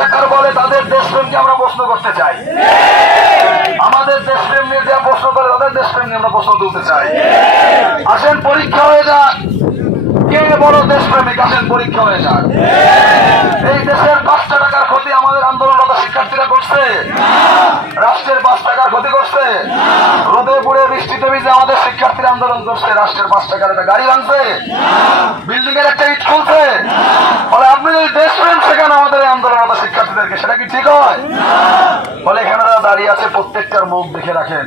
রাজাকার বলে তাদের দেশপ্রেমকে আমরা প্রশ্ন করতে চাই। আমাদের দেশপ্রেম নিয়ে যা প্রশ্ন করে তাদের দেশপ্রেম নিয়ে আমরা প্রশ্ন তুলতে চাই। আসেন পরীক্ষা হয়ে যাক। কে বড় দেশপ্রেমিক? আসেন পরীক্ষা হয়ে যাক। এই দেশের করছে রাষ্ট্রের পাঁচ টাকার ক্ষতি করছে। রোদে পুড়ে বৃষ্টিতে ভিজে আমাদের শিক্ষার্থীরা আন্দোলন করছে। রাষ্ট্রের পাঁচ টাকার একটা গাড়ি ভাঙছে। বিল্ডিং এর একটা ইট খুলছে। ফলে আপনি যদি দেশপ্রেম শেখান আমাদের আন্দোলনরত শিক্ষার্থীদেরকে, সেটা কি ঠিক হয়? ফলে এখানে যারা দাঁড়িয়ে আছে, প্রত্যেকটার মুখ দেখে রাখেন।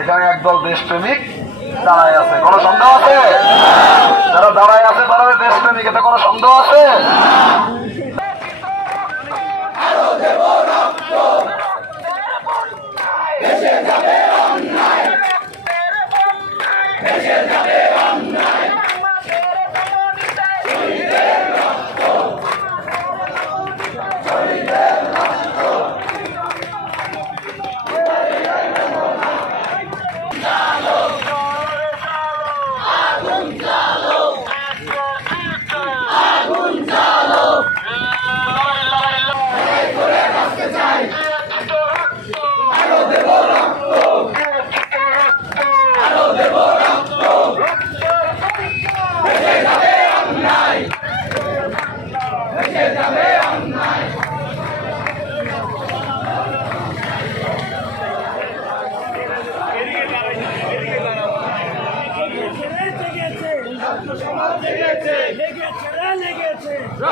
এখানে একদল দেশপ্রেমিক দাঁড়ায় আছে। কোনো সন্দেহ আছে? যারা দাঁড়ায় আছে, তারা দেশপ্রেমিক এতে কোনো সন্দেহ আছে?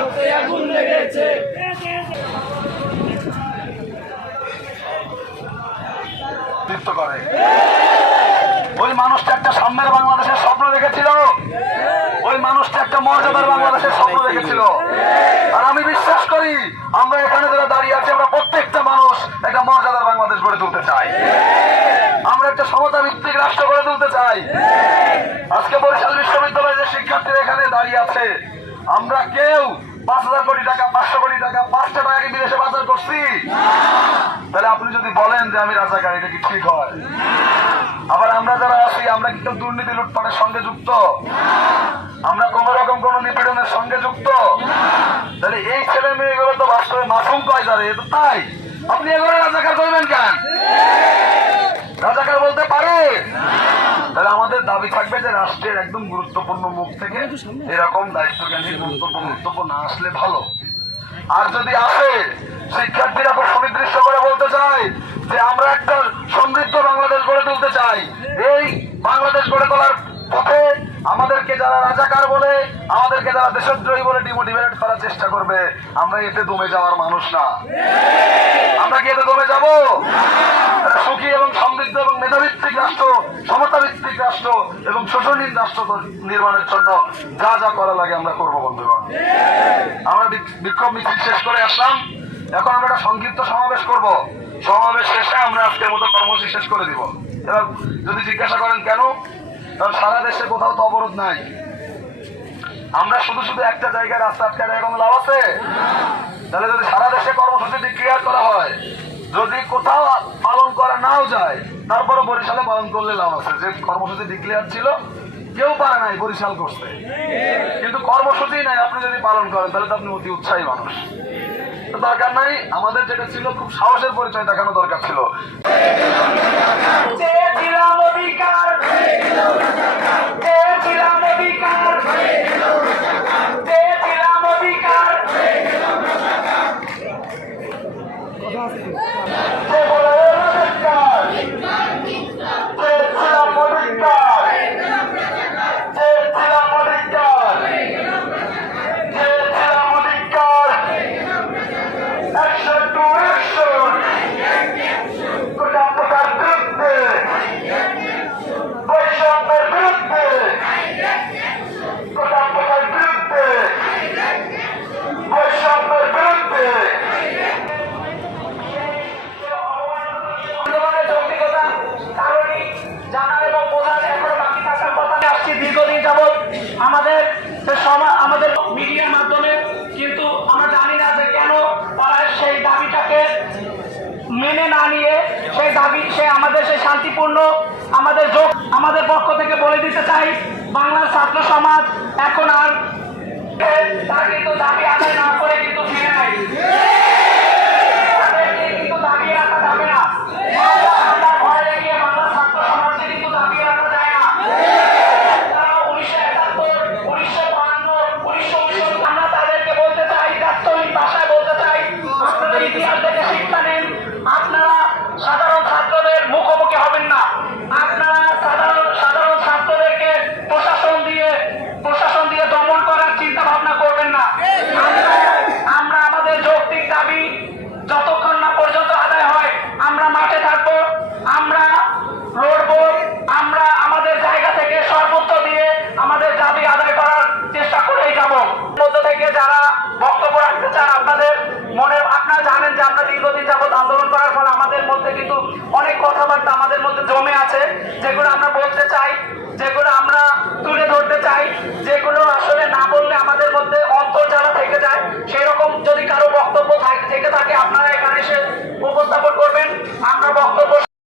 রক্তে আগুন লেগেছে। ওই মানুষটা একটা সামনের বাংলাদেশের স্বপ্ন দেখেছিল। ওই মানুষটা একটা মর্যাদার বাংলাদেশের স্বপ্ন দেখেছিল। আর আমি বিশ্বাস করি, আমরা এখানে যারা দাঁড়িয়ে আছি, আমরা প্রত্যেকটা মানুষ একটা মর্যাদার বাংলাদেশ গড়ে তুলতে চাই। আমরা একটা সমতা ভিত্তিক রাষ্ট্র গড়ে তুলতে চাই। আজকে বরিশাল বিশ্ববিদ্যালয়ের যে শিক্ষার্থীরা এখানে দাঁড়িয়ে আছে, আমরা কেউ পাঁচ হাজার কোটি টাকা, পাঁচশো কোটি টাকা পাঁচটা টাকাকে বিদেশে বাজার করছি। তাহলে আপনি যদি বলেন যে আমি রাজাকার, এটা কি ঠিক হয়? আবার আমরা যারা আছি, আমরা কি কেউ দুর্নীতি লুটপাটের সঙ্গে যুক্ত? আমরা কোন রকম কোন নিপীড়নের সঙ্গে যুক্ত? তাহলে এই ছেলে মেয়েগুলো তো বাস্তবে মাসুম কয় যাবে এ তো তাই। আপনি এগুলো রাজাকার করবেন কেন? রাজাকার বলতে পারে তাহলে আমাদের দাবি থাকবে যে রাষ্ট্রের একদম গুরুত্বপূর্ণ মুখ থেকে এরকম দায়িত্বজ্ঞানী গুরুত্বপূর্ণ বক্তব্য না আসলে ভালো। আর যদি আসে, শিক্ষার্থীরা খুব সুনির্দিষ্ট করে বলতে চায় যে আমরা একটা সমৃদ্ধ বাংলাদেশ গড়ে তুলতে চাই। এই বাংলাদেশ গড়ে তোলার পথে আমাদেরকে যারা রাজাকার বলে, আমাদেরকে যারা দেশদ্রোহী বলে ডিমোটিভেট করার চেষ্টা করবে, আমরা এতে দমে যাওয়ার মানুষ না। আমরা কি এতে দমে যাব? সুখী এবং সমৃদ্ধ এবং মেধাভিত্তিক রাষ্ট্র সমতাভিত্তিক রাষ্ট্র এবং শোষণহীন রাষ্ট্র নির্মাণের জন্য যা যা করা লাগে আমরা করব, বন্ধুগণ। আমরা বিক্ষোভ মিছিল শেষ করে আসলাম। এখন আমরা একটা সংক্ষিপ্ত সমাবেশ করব। সমাবেশ শেষে আমরা আজকের মতো কর্মসূচি শেষ করে দিব। এবার যদি জিজ্ঞাসা করেন কেন কারণ সারা দেশে কোথাও তো অবরোধ নাই। আমরা শুধু শুধু একটা জায়গায় রাস্তা আটকায় দেওয়ার কোনো লাভ আছে? তাহলে যদি সারা দেশে কর্মসূচি ডিক্লেয়ার করা হয় যদি কোথাও পালন করা নাও যায় তারপরে বরিশালে পালন করলে লাভ আছে। যে কর্মসূচি ডিক্লেয়ার ছিল কেউ পারে নাই বরিশাল করতে। কিন্তু কর্মসূচি নাই আপনি যদি পালন করেন তাহলে তো আপনি অতি উৎসাহী মানুষ। তো দরকার নাই আমাদের যেটা ছিল খুব সাহসের পরিচয় দেখানো দরকার ছিল। মিডিয়ার মাধ্যমে কিন্তু আমরা জানি যে কেন তারা সেই দাবিটাকে মেনে না নিয়ে সেই দাবি সে আমাদের সেই শান্তিপূর্ণ আমাদের যোগ আমাদের পক্ষ থেকে বলে দিতে চাই, বাংলার ছাত্র সমাজ এখন আর তার কিন্তু দাবি আদায় না করে কিন্তু ফিরে নাই আমরা বক্তব্য